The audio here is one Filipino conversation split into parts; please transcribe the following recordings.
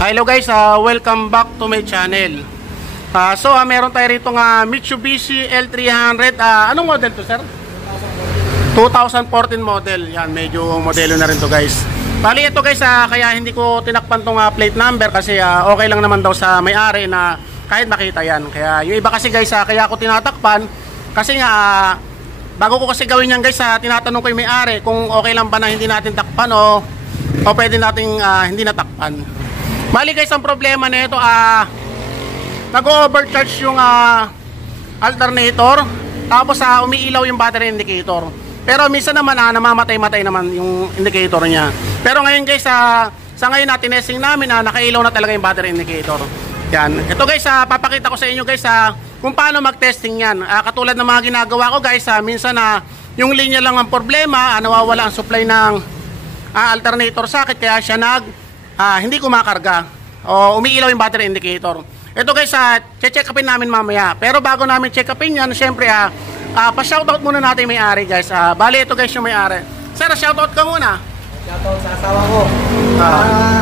Hello guys, welcome back to my channel. Meron tayo rito nga Mitsubishi L300. Anong model to, sir? 2014 model. Yan, medyo modelo na rin to guys. Bali ito guys, kaya hindi ko tinakpan tong plate number kasi okay lang naman daw sa may-ari na kahit makita yan. Kaya yung iba kasi guys, kaya ako tinatakpan kasi nga bago ko kasi gawin yan guys, tinatanong ko yung may-ari kung okay lang ba na hindi natin takpan o pwede nating hindi natakpan. Bali guys, ang problema na ito, nag-overcharge yung alternator, tapos umiilaw yung battery indicator. Pero minsan naman namamatay-matay naman yung indicator niya. Pero ngayon guys, sa ngayon tinesting namin, nakailaw na talaga yung battery indicator. Yan. Ito guys, papakita ko sa inyo guys kung paano mag-testing yan. Katulad ng mga ginagawa ko guys, minsan yung linya lang ang problema, nawawala ang supply ng alternator socket, kaya siya hindi kumakarga o umiilaw yung battery indicator. Ito guys, check upin namin mamaya. Pero bago namin check upin yan, syempre pa-shoutout muna natin may-ari guys. Bali ito guys yung may-ari. Sir, shoutout ka muna. Shoutout sa asawa ko.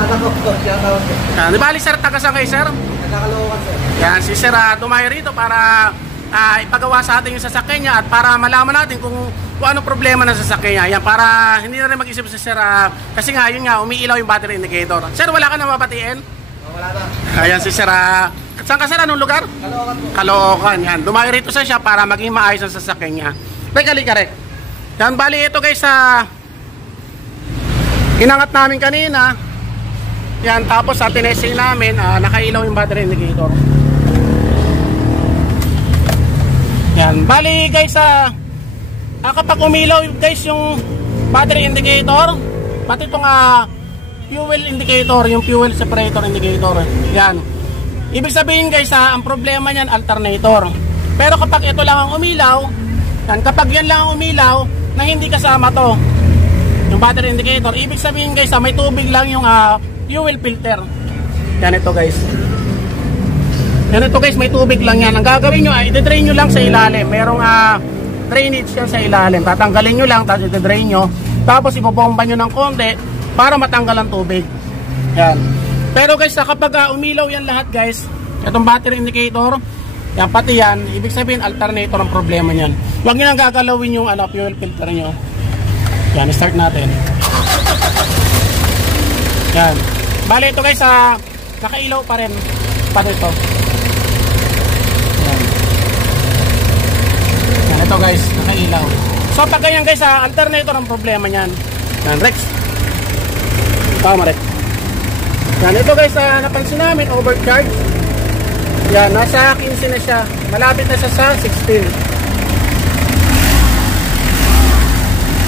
Anak ko, shoutout. Di bali sir, taga-saan kayo sir? Taga-Caloocan sir. Yan, si sir dumayo rito para ipagawa sa atin yung sasakyan niya at para malaman natin kung anong problema ng sasakyan niya. Yan, para hindi na rin mag-isip si sir kasi nga yun nga, umiilaw yung battery indicator. Sir, wala ka na mapatiin? Wala na. Ayan si sir. Saan ka sir? Anong lugar? Caloocan po. Caloocan. Yan, dumayo rito siya para maging maayos ang sasakyan niya. Rek. Yan, bali ito guys, inangat namin kanina. Yan, tapos sa tinesting namin, nakailaw yung battery indicator. Yan, bali guys, kapag umilaw guys yung battery indicator, pati itong fuel indicator, yung fuel separator indicator, yan, ibig sabihin guys, ang problema niyan alternator. Pero kapag ito lang ang umilaw, yan, kapag yan lang ang umilaw na hindi kasama to yung battery indicator, ibig sabihin guys, may tubig lang yung fuel filter. Yan ito guys. Yan ito guys, may tubig lang yan. Ang gagawin nyo, i-drain nyo lang sa ilalim. Merong drainage yan sa ilalim. Tatanggalin nyo lang, tapos i-drain nyo. Tapos ibobomba nyo ng konti para matanggal ang tubig. Yan. Pero guys, kapag umilaw yan lahat guys, itong battery indicator, yan, pati yan, ibig sabihin alternator ang problema nyan. Huwag nyo nang gagalawin yung fuel filter nyo. Yan, start natin. Yan. Bale ito guys, nakailaw pa rin. Pati ito. Ito guys, nakailaw. So pag ganyan guys, alternator ang problema niyan. Yan, Rex. Tama, Rex. Yan, ito guys, napansin namin, overcharge. Yan, nasa 15 na siya. Malapit na siya sa 16.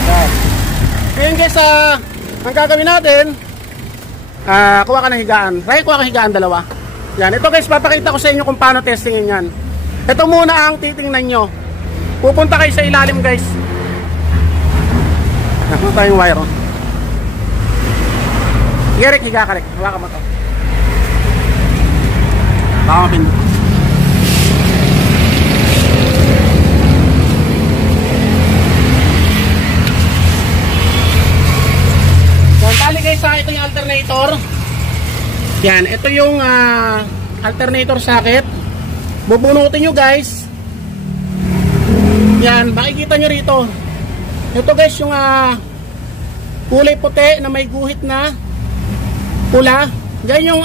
Yan. Ngayon guys, ang gagawin natin, kuha ka ng higaan. Right, kuha ka higaan dalawa. Yan, ito guys, papakita ko sa inyo kung paano testingin yan. Ito muna ang titingnan nyo. Pupunta kayo sa ilalim guys. Nakita tayong wire. Gerek, higa ka rin. Hawakan mo ito. Baka mapindot. Yan, tali guys, ito yung alternator. Yan, ito yung alternator socket. Bubunutin nyo guys. Yan, makikita nyo rito. Ito guys, yung kulay puti na may guhit na pula. Yan yung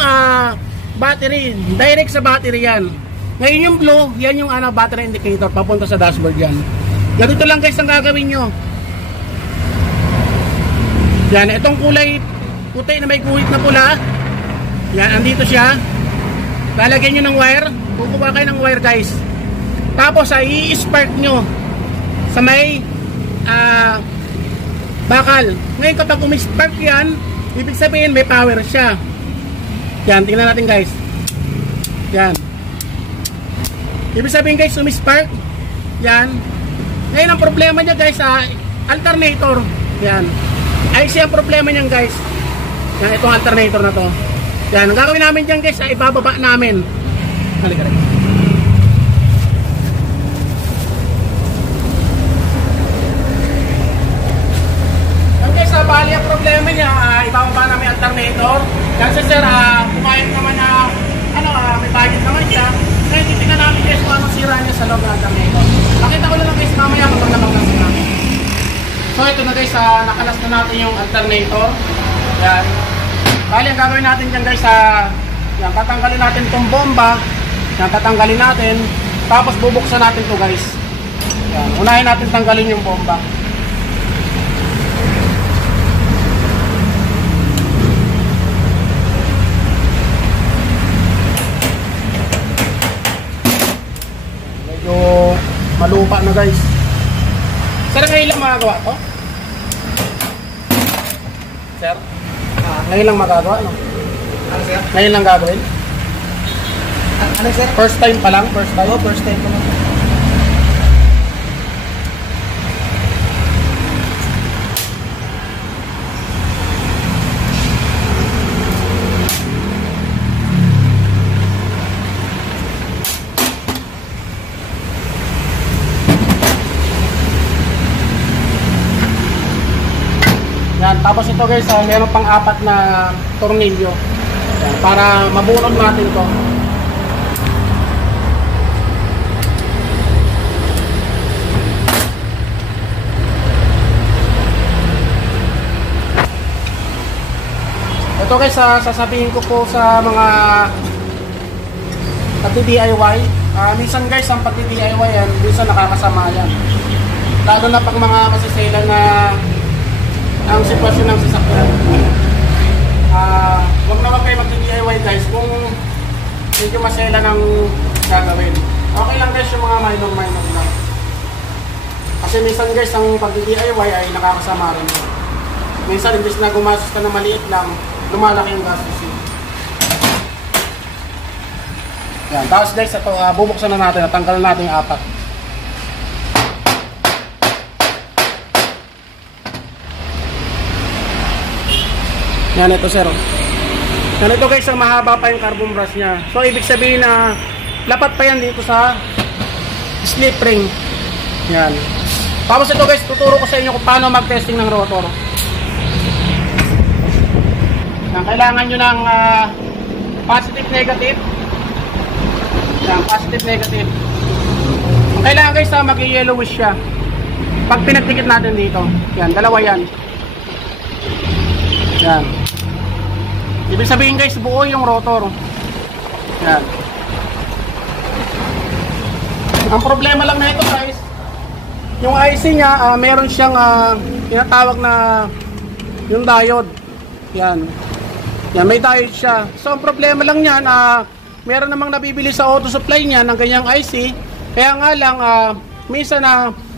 battery. Direct sa battery yan. Ngayon yung blue, yan yung battery indicator. Papunta sa dashboard yan. Ganito lang guys ang gagawin nyo. Yan, itong kulay puti na may guhit na pula. Yan, andito siya. Lalagyan nyo ng wire. Kukuha kayo ng wire guys. Tapos i-spark nyo sa may bakal. Ngayon kapag umispark yan, ibig sabihin may power siya. Yan, tingnan natin guys. Yan. Ibig sabihin guys, umispark. Yan. Ngayon ang problema niya guys, alternator. Yan. IC ang problema niyan guys. Yan, itong alternator na to. Yan, ang gagawin namin dyan guys, ibababa namin. Halika rin. Bali ang problema niya, ibababa namin alternator. Kasi sir, kumain nakalas na natin yung alternator. Yan. Bali, ang gagawin natin dyan guys, yan, tatanggalin natin itong bomba. Yan, tatanggalin natin. Tapos bubuksan natin to guys. Yan, unahin natin tanggalin yung bomba. Medyo malupa na guys. Sir, ngayon lang magagawa to? Sir? Ngayon lang magagawa, no? Ano sir? Ngayon lang gagawin? Ano sir? First time pa lang? First time? Oo, first time ko lang. Yan, tapos ito guys, meron pang 4 na tornilyo. Yan, para mabunod natin to. Ito guys, sasabihin ko po sa mga pagdi-DIY. Minsan guys, ang pagdi-DIY yan, minsan nakakasama yan. Lalo na pag mga masisailan na ang sitwasyon ng sasakyan. Huwag naman kayo mag-DIY guys kung medyo masela ng gagawin. Okay lang guys yung mga minor lang. Kasi minsan guys ang pag-DIY ay nakakasama rin. Minsan imbis na gumastos ka na maliit lang, lumalaki yung gastos. Yan. Tapos guys, ito, bubuksan na natin at tanggalan natin yung 4. Yan, ito sir. Yan, ito guys, ang mahaba pa yung carbon brush nya. So ibig sabihin na lapat pa yan dito sa slip ring. Yan. Tapos ito guys, tuturo ko sa inyo kung paano mag-testing ng rotor. Yan, kailangan nyo ng positive negative. Yan, positive negative. Ang kailangan guys, mag-yellowish siya. Pag pinagtikit natin dito, yan, dalawa yan. Yan. Ibig sabihin guys, buo yung rotor. Yan. Ang problema lang na ito guys, yung IC nya, meron siyang tinatawag na yung diode. Yan. Yan, may diode siya. So ang problema lang niyan, meron namang nabibili sa auto supply niya ng ganyang IC. Kaya nga lang, minsan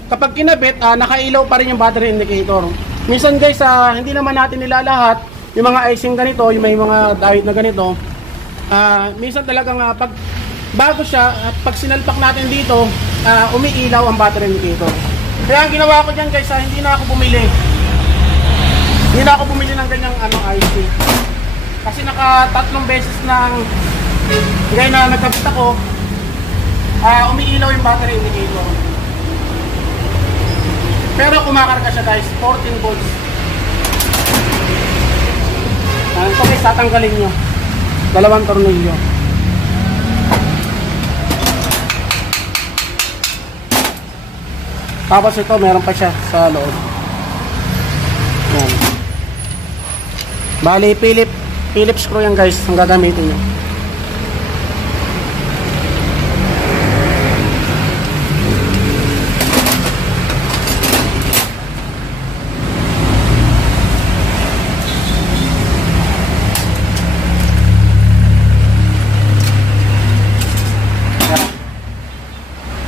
kapag kinabit, nakailaw pa rin yung battery indicator. Minsan guys, hindi naman natin nilalahat yung mga icing ganito, yung may mga diode na ganito. Minsan talagang pag bago siya, pag sinalpak natin dito, umiilaw ang battery indicator. Kaya ang ginawa ko dyan guys, hindi na ako bumili. Hindi na ako bumili ng ganyang IC. Kasi naka-3 beses nang gaya na nagkabit ako, umiilaw yung battery indicator. Pero kumakarga siya guys, 14 volts. Ito guys, tatanggalin nyo. 2 tornilyo. Tapos ito, meron pa siya sa loob. Yan. Bali, Phillips screw yan guys, ang gagamitin nyo.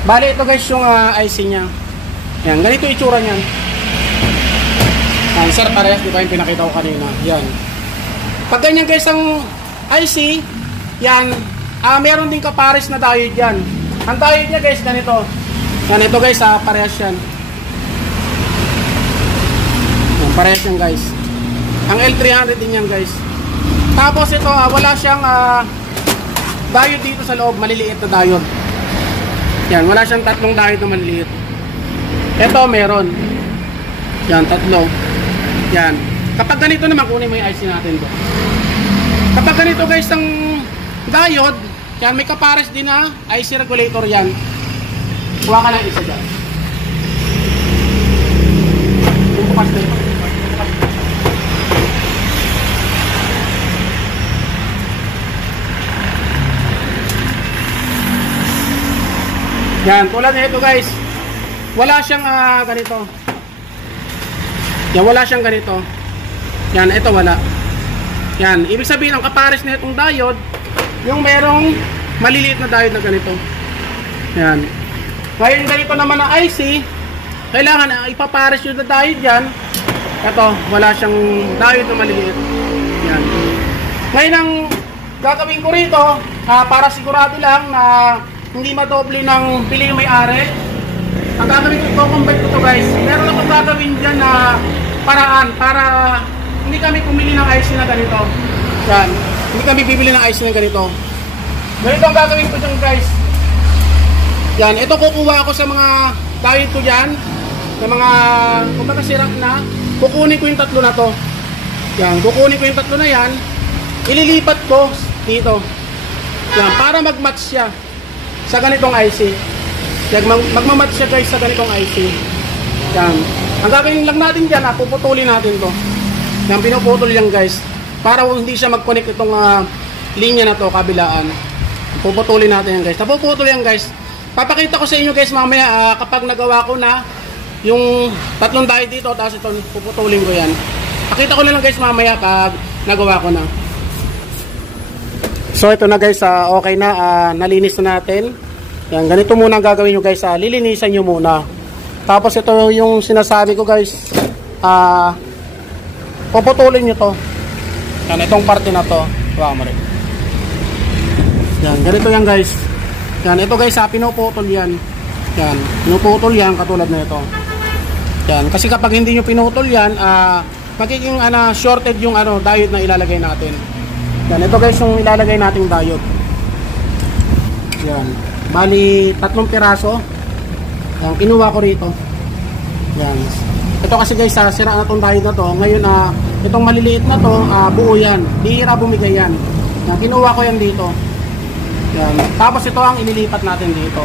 Bali, ito guys yung IC nya. Yan, ganito itsura niyan. Yan, sir, parehas, di ba yung pinakita ko kanina? Yan. Pag ganyan guys ang IC, yan, meron din kapares na diode yan. Ang diode niya guys, ganito. Yan, ito guys, parehas yan. Yan, parehas yan guys. Ang L300 din yan guys. Tapos ito, wala siyang diode dito sa loob, maliliit na diode. Yan, wala siyang 3 diode na maliliit. Ito meron. Yan, 3. Yan. Kapag ganito naman, kunin mo yung IC natin to. Kapag ganito guys ang diode, yan, may kapares din na IC regulator yan. Kuha ka lang isa dyan. bukas dito. Yan, tulad nito guys. Wala siyang ganito. Yan, wala siyang ganito. Yan, ito wala. Yan, ibig sabihin ang kapares na itong diode, yung merong maliliit na diode na ganito. Yan. Ngayon ganito naman ang IC, kailangan ipapares yung diode yan. Ito, wala siyang diode na maliliit. Yan. Ngayon ang gagawin ko rito, para sigurado lang na hindi madoble ng bili yung may-ari, ang gagawin ko, i-combine ko to guys. Meron akong gagawin dyan na paraan para hindi kami pumili ng IC na ganito. Yan. Hindi kami bibili ng IC na ganito. Ganito ang gagawin ko dyan guys. Yan. Ito kukuha ako sa mga diode ko dyan. Na mga, kumbaga sirap na. Kukunin ko yung tatlo na to. Yan. Kukunin ko yung tatlo na yan. Ililipat ko dito. Yan. Para mag-match siya sa ganitong IC. Yan. Magmamatch siya guys sa ganitong IC. Yan. Ang gagawin lang natin dyan, puputulin natin to. Yan, pinuputol yan guys. Para hindi siya mag-connect itong linya na to, kabilaan. Puputulin natin yan guys. Napuputol yan guys. Papakita ko sa inyo guys mamaya kapag nagawa ko na yung tatlong diode dito, tapos ito, puputulin ko yan. Pakita ko na lang guys mamaya pag nagawa ko na. So ito na guys, okay na, nalinis na natin. Yan, ganito muna ang gagawin nyo guys, lilinisan nyo muna. Tapos ito yung sinasabi ko guys, puputulin nyo to. Yan, itong parte na to. Yan, ganito yan guys. Yan, ito guys, pinuputol yan. Yan, pinuputol yan katulad na ito. Yan, kasi kapag hindi nyo pinutol yan, magiging shorted yung diode na ilalagay natin. Yan, ito guys yung ilalagay nating diode. Yan, bali 3 piraso. Yan, kinuha ko rito. Yan. Ito kasi guys, sira na itong diode na to. Ngayon, itong maliliit na to, buo yan. Bihira bumigay yan. Yan. Kinuha ko yan dito. Yan. Tapos ito ang ililipat natin dito.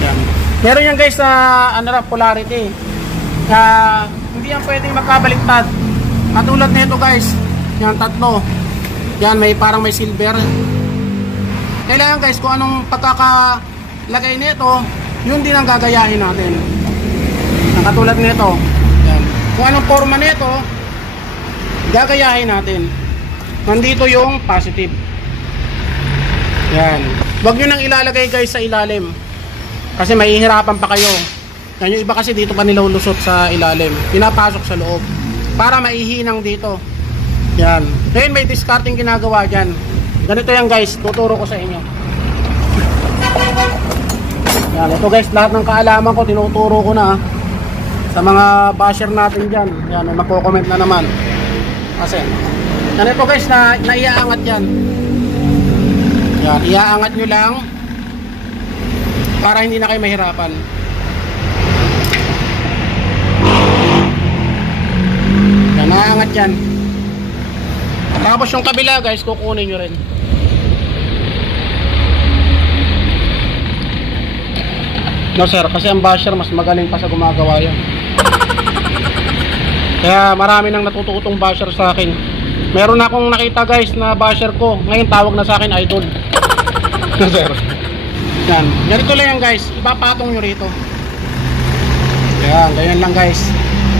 Yan. Meron yan guys na polarity. Hindi yan pwedeng magkabaliktad. Katulad nito guys. Yan, 3. Yan, parang may silver. Kailangan guys, kung anong pagkakalagay nito, yun din ang gagayahin natin. Katulad nito. Yan. Kung anong forma nito, gagayahin natin. Nandito yung positive. Yan. Huwag nyo nang ilalagay guys sa ilalim. Kasi mahihirapan pa kayo. Yan, yung iba kasi dito pa nilulusot sa ilalim. Pinapasok sa loob. Para maihinang dito. Yan. Ngayon may discarding ginagawa dyan. Ganito yan guys. Tuturo ko sa inyo. Yan. Ito guys, lahat ng kaalaman ko tinuturo ko na. Sa mga basher natin dyan. Yan. May magko-comment na naman. Kasi yan, ito guys, na iaangat yan. Yan. Iaangat nyo lang para hindi na kayo mahirapan. Yan. Naaangat yan. Tapos yung kabila guys, kukunin nyo rin. No sir, kasi ang basher mas magaling pa sa gumagawa yan. Kaya marami nang natututong basher sa akin. Meron akong nakita guys na basher ko. Ngayon tawag na sa akin idol. No sir. Yan, ganito lang yan guys. Ipapatong nyo rito. Yan, ganyan lang guys.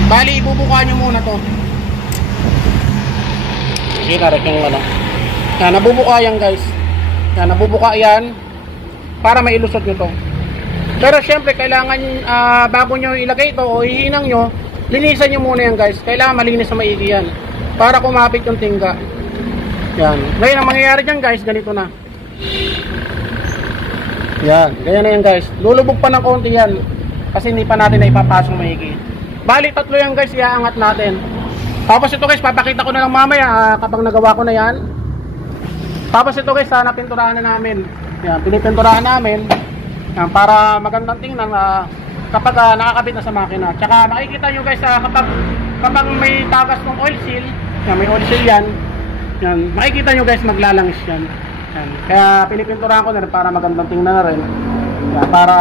Bali, ibubuka nyo muna to. Sige, narik yung yan, nabubuka yan guys. Yan, nabubuka yan para mailusot nyo to. Pero syempre, kailangan bago nyo ilagay ito o ihinang nyo, linisan nyo muna yan guys. Kailangan malinis na maigi yan para kumapit yung tingga. Yan. Ngayon, ang mangyayari dyan guys, ganito na. Yan, ganyan na yan guys. Lulubog pa ng konti yan kasi hindi pa natin na ipapasok maigi. Bali, 3 yan guys, iaangat natin. Tapos ito guys, papakita ko na lang mamaya kapag nagawa ko na yan. Tapos ito guys, napinturahan na namin. Yan, pinipinturahan namin. Yan, para magandang tingnan kapag nakakabit na sa makina. Tsaka makikita nyo guys, kapag may tagas ng oil seal, yan, may oil seal yan. Yan, makikita nyo guys, maglalangis yan. Yan. Kaya pinipinturahan ko na rin para magandang tingnan na rin. Yan, para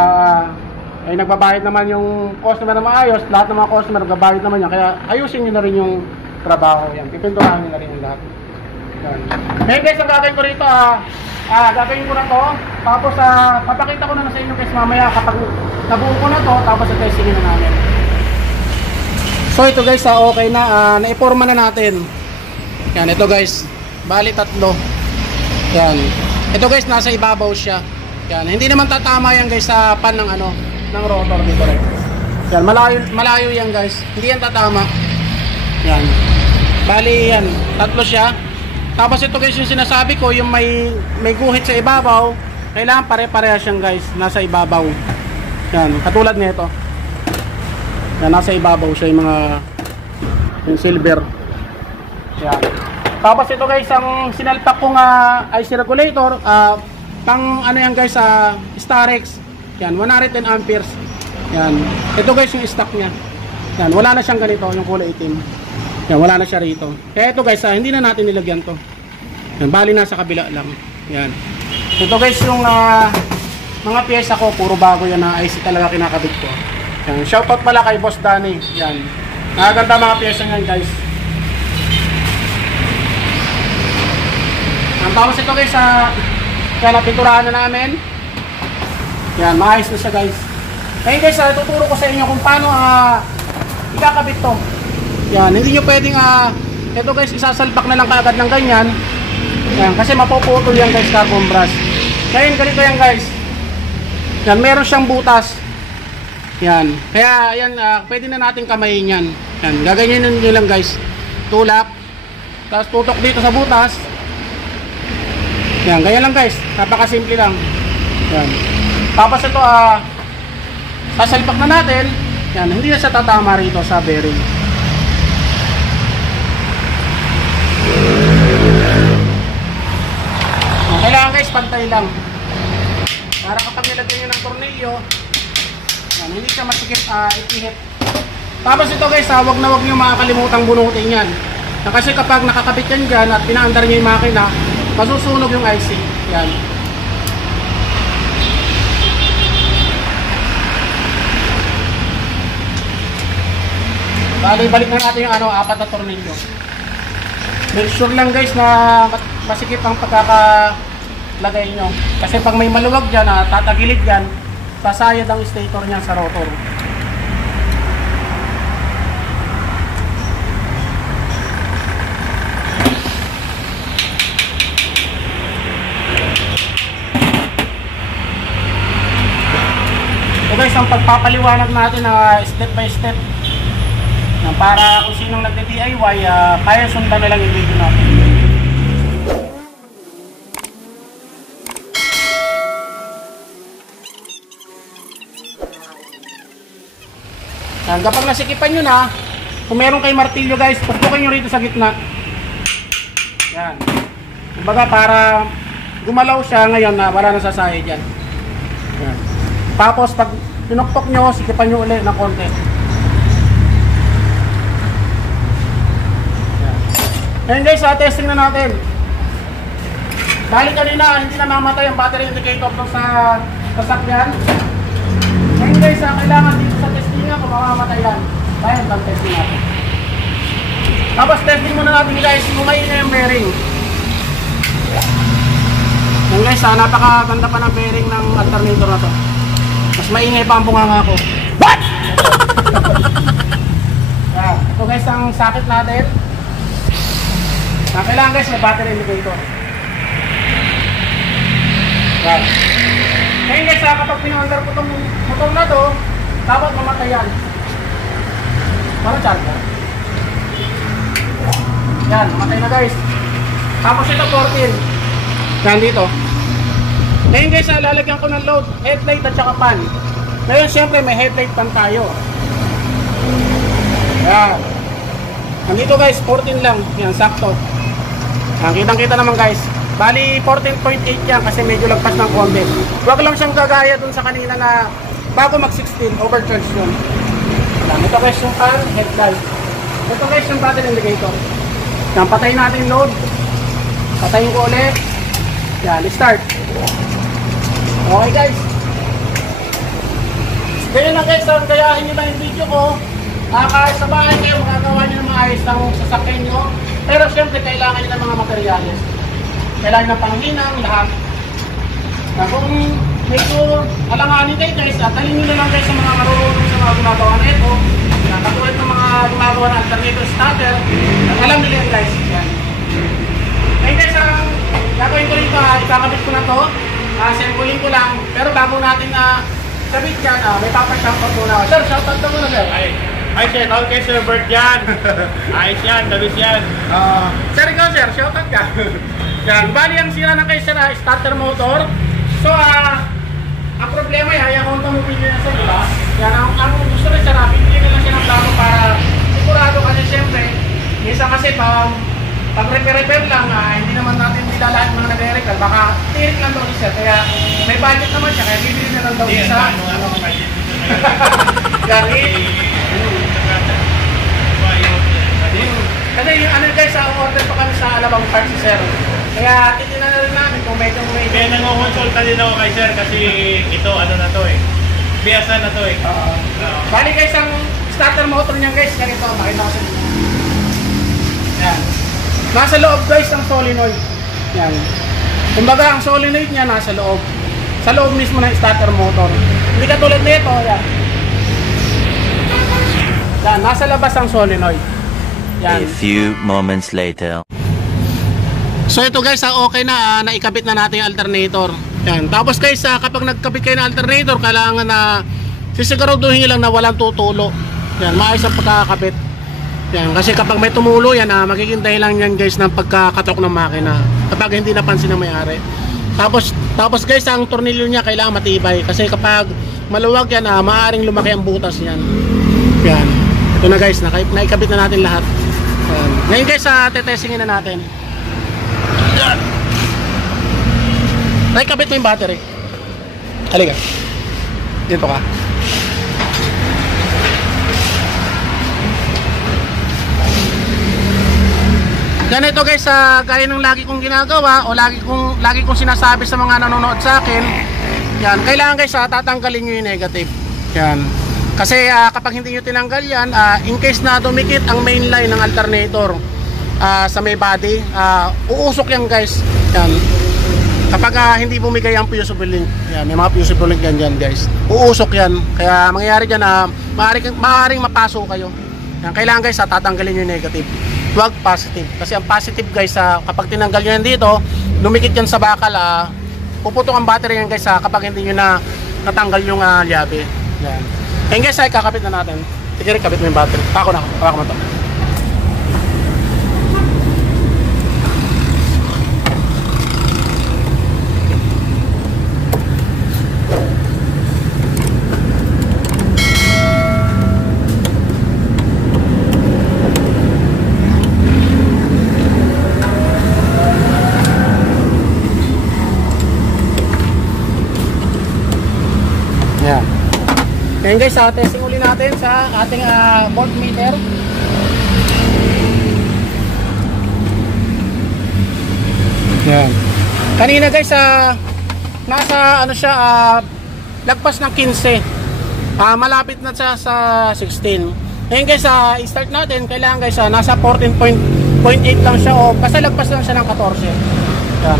ay nagbabayad naman yung customer na maayos, lahat ng mga customer nagbabayad naman yan, kaya ayusin nyo na rin yung trabaho yan, pipinturahan nyo na rin yung lahat. Yan. Ngayon guys, ang gagawin ko rito, gagawin ko na to, tapos papakita ko na sa inyo guys mamaya kapag nabuo ko na to, tapos testingin na namin. So ito guys, okay na, naiporma na natin. Yan, ito guys, bali 3. Yan, ito guys, nasa ibabaw siya. Yan, hindi naman tatama yan guys sa pan ng ng rotor dito rin. Yan, malayo yan guys, hindi yan tatama. Yan, bali yan, 3 siya. Tapos ito guys yung sinasabi ko, yung may guhit sa ibabaw, kailangan pare-parehas siyang guys, nasa ibabaw. Yan, katulad nito. Yan, nasa ibabaw siya yung silver. Yan. Tapos ito guys, ang sinalpak kong IC regulator, pang yan guys, Starex. Yan, 110 amperes. Yan. Ito guys yung stock niya. Yan, wala na siyang ganito, yung kulay itim. Yan, wala na siya rito. Kaya ito guys, hindi na natin nilagyan to. Yan, bali nasa kabila lang. Yan. Ito guys yung mga pyesa ko, puro bago yan na IC talaga kinakabit ko. Yan, shoutout pala kay Boss Danny. Yan. Nakaganda mga pyesa niyan guys. Yan, tapos ito guys, kaya napinturahan na namin. Yan, maayos na siya guys. Ngayon guys, tuturo ko sa inyo kung paano ikakabit to. Yan, hindi nyo pwedeng ito guys, isasalpak na lang kaagad ng ganyan. Yan, kasi mapuputol yan guys, carbon brush. Ngayon, ganito yan guys. Yan, meron siyang butas. Yan, kaya yan, pwede na natin kamayin yan. Yan, gaganyanin nyo lang guys. Tulak. Tapos tutok dito sa butas. Yan, ganyan lang guys. Napakasimple lang. Yan. Tapos ito, sasalpak na natin. Yan, hindi na siya tatama rito sa bearing. Kailangan guys, pantay lang. Para kapag nilagyan nyo ng tornilyo, yan, hindi siya masikip ipihit. Tapos ito guys, wag na wag nyo makakalimutang bunutin yan. Kasi kapag nakakabit yan dyan at pinaandar nyo yung makina, masusunog yung IC. Yan. Balik na natin yung 4 na tornilyo. Make sure lang guys na masikip ang pagkakalagay nyo. Kasi pag may maluwag dyan, tatagilid yan, sasayad ang stator niya sa rotor. So guys, ang pagpapaliwanag natin step by step para kung sinong nagde-DIY, kaya sundan na lang yung video natin. Yan, kapag nasikipan nyo na, kung meron kay martilyo guys, pupukin nyo rito sa gitna. Yan. Kumbaga para gumalaw siya ngayon na wala na sasayad dyan. Yan. Tapos pag pinuktok nyo, sikipan nyo ulit ng konti. Ngayon guys, testing na natin. Bali kanina, hindi na mamatay ang battery indicator sa sasakyan. Ngayon guys, kailangan dito sa testing nga kung mamamatay yan. Bayan lang testing natin. Tapos testing muna natin guys, kumain na yung bearing. Ngayon guys, napakaganda pa ng bearing ng alternator na to. Mas maingay pa ang bunganga ko. What? Ito guys, ang socket natin. Kailangan guys, may battery indicator. Yan. Ngayon guys, kapag pinaandar ko itong motor na to, dapat mamatay yan. Para charger. Yan, mamatay na guys. Tapos ito 14. Yan dito. Ngayon guys, lalagyan ko ng load, headlight at saka pan. Ngayon syempre may headlight pan tayo. Yan. Nandito guys, 14 lang. Yan, sakto. Kitang-kita naman guys. Bali 14.8 yan kasi medyo lagpas ng konti. Huwag lang siyang gagaya dun sa kanina na bago mag 16, overcharge yun. Ito guys yung pan, headlight. Ito guys yung battery indicator. Yan, patayin natin load. Patayin ko ulit. Yan, start. Okay guys. Ganyan lang guys, gayahin nyo lang yung video ko. Kahit sa bahay kayo, magagawa nyo ng maayos ng sasakyan nyo. Pero syempre, kailangan nyo ng mga materyales. Kailangan ng panghinang, lahat. Kung medyo alanganin kayo guys, talin nyo na lang guys sa mga marunong sa mga gumagawa na ito. Katulad ng mga gumagawa ng alternator starter. Alam nila yan guys. Yan. Ngayon guys, ang gagawin ko rito, ikakabit ko na to. Sampling ko lang. Pero bago natin kabit yan, may papashoutout muna. Sir, shoutout na muna sir. Ay, shoutout kay Sir Bert yan. Ayos yan, dabis yan. Sir, ikaw sir, shoutout ka. Yan, bali ang sira na kay sir, starter motor. So, ang problema ay ayaw kong tumupili na sa iba. Yan, ang gusto rin sir, pipili na lang siya ng plano para sigurado kasi siyempre, minsan kasi pag repair lang, hindi naman natin nilalahat mga nag-repair. Baka tirik lang daw siya, kaya may budget naman siya, kaya bibili na lang daw isa. Gari. Kasi yung ano guys, order pa kami sa Alabang Parts si sir. Kaya titignan na rin namin kung medyo Kaya nangungonsulta din ako kay sir kasi ito ano na to eh. Biasa na to eh. Bali guys, ang starter motor niya guys, ganito, makita ko sa inyo. Yan. Nasa loob guys ang solenoid. Yan. Kumbaga ang solenoid niya nasa loob. Sa loob mismo ng starter motor. Hindi katulad nito, yan. Yan, nasa labas ang solenoid. Yan. A few moments later. So ito guys, okay na, naikabit na natin yung alternator. Yan. Tapos guys, kapag nagkabit kayo ng alternator, kailangan na sisiguraduhin nyo lang na walang tutulo. Yan, maayos ang pagkakabit. Yan, kasi kapag may tumulo yan, magiging dahilan yan guys ng pagkakatok ng makina kapag hindi napansin ng may-ari. Tapos guys, ang tornilyo niya kailangan matibay kasi kapag maluwag yan, maaaring lumaki ang butas yan. Yan. Ito na guys, naikabit na natin lahat. Yan. Ngayon guys, tetestingin na natin. Yan. Naikabit mo yung battery. Halika. Dito ka. Ganito guys, gaya ng lagi kong ginagawa o lagi kong sinasabi sa mga nanonood sa akin. Yan, kailangan guys tatanggalin niyo yung negative. Yan. Kasi kapag hindi niyo tinanggal yan, in case na dumikit ang main line ng alternator sa may body, uusok yan guys. Yan. Kapag hindi bumigay ang fusible link, yan, may mga fusible link yan dyan guys. Uusok yan. Kaya mangyayari dyan na maaaring mapasok kayo. Yan, kailangan guys tatanggalin niyo yung negative. Huwag positive. Kasi ang positive guys, kapag tinanggal nyo yan dito, lumikit yan sa bakal, puputok ang battery yan guys kapag hindi nyo na natanggal yung liabe. Yan. Kaya guys, kakapit na natin. Sige rin, kapit mo yung battery. Ako mo ito. Yan. Ngayon guys, testing uli natin sa ating voltmeter. Yan. Kanina guys, nasa ano siya, lagpas ng 15. Malapit na siya sa 16. Ngayon guys, i-start natin. Kailangan guys, nasa 14.8 lang siya o basta lagpas lang siya ng 14. Yan.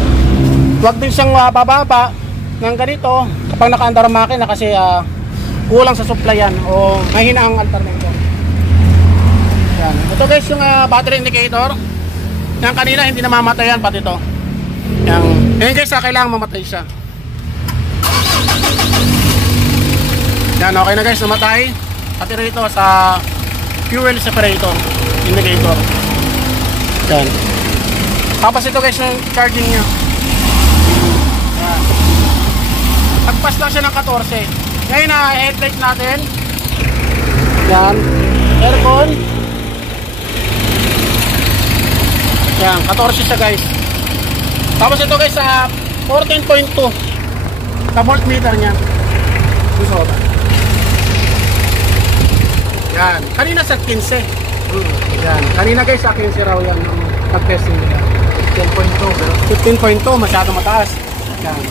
Huwag din siyang bababa ng ganito kapag nakaandar ang makina kasi kulang sa supply yan o mahina ang alternator. Yan. Ito guys yung battery indicator. Yan, kanina hindi namamatay yan, pati ito. Yan. Ngayon guys, kailangan mamatay siya. Yan, okay na guys, namatay. Pati rito sa fuel separator indicator. Yan. Tapos ito guys yung charging nya. Yan. Nagpas lang siya ng 14. Ngayon headlight natin. Yan. Aircon. Yan. 14 siya guys. Tapos ito guys 14.2 sa voltmeter nya. Susunod. Yan. Kanina sa 15. Yan. Kanina guys sa 15 raw yan. Pag-testing nila. 15.2 pero 15.2 masyado mataas. Yan.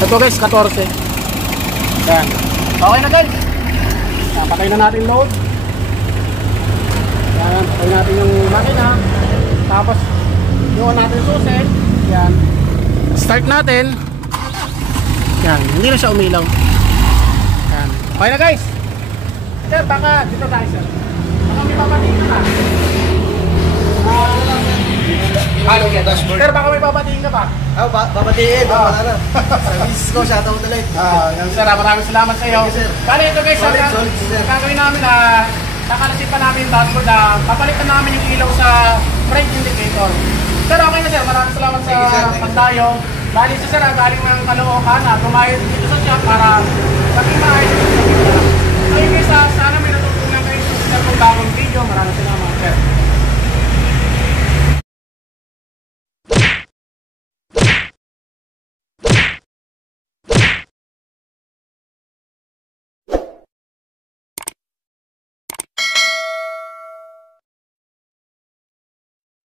Ito guys 14. Yan. Okay na guys. Yan, patay na natin load. Yan, patay natin yung makina. Tapos, iwan natin yung susi. Yan. Start natin. Yan, hindi na siya umilaw. Yan. Okay na guys. Sir, baka dito tayo sir. Baka may papatingin ka na. Sir, baka may papatingin ka pa. Babatiin, na. Service ko, shoutout ulit. Yan sir, maraming salamat sa iyo. Thank you, sir. Bali ito guys, Solid, sir. gagawin namin na nakalasin pa namin yung dashboard na papalitan namin yung ilaw sa brake indicator. Sir, okay na sir, maraming salamat sa Thank you, sir. pagdayo. Bali sa sir, galing ng Caloocan na tumayod dito sa shop para maging maayos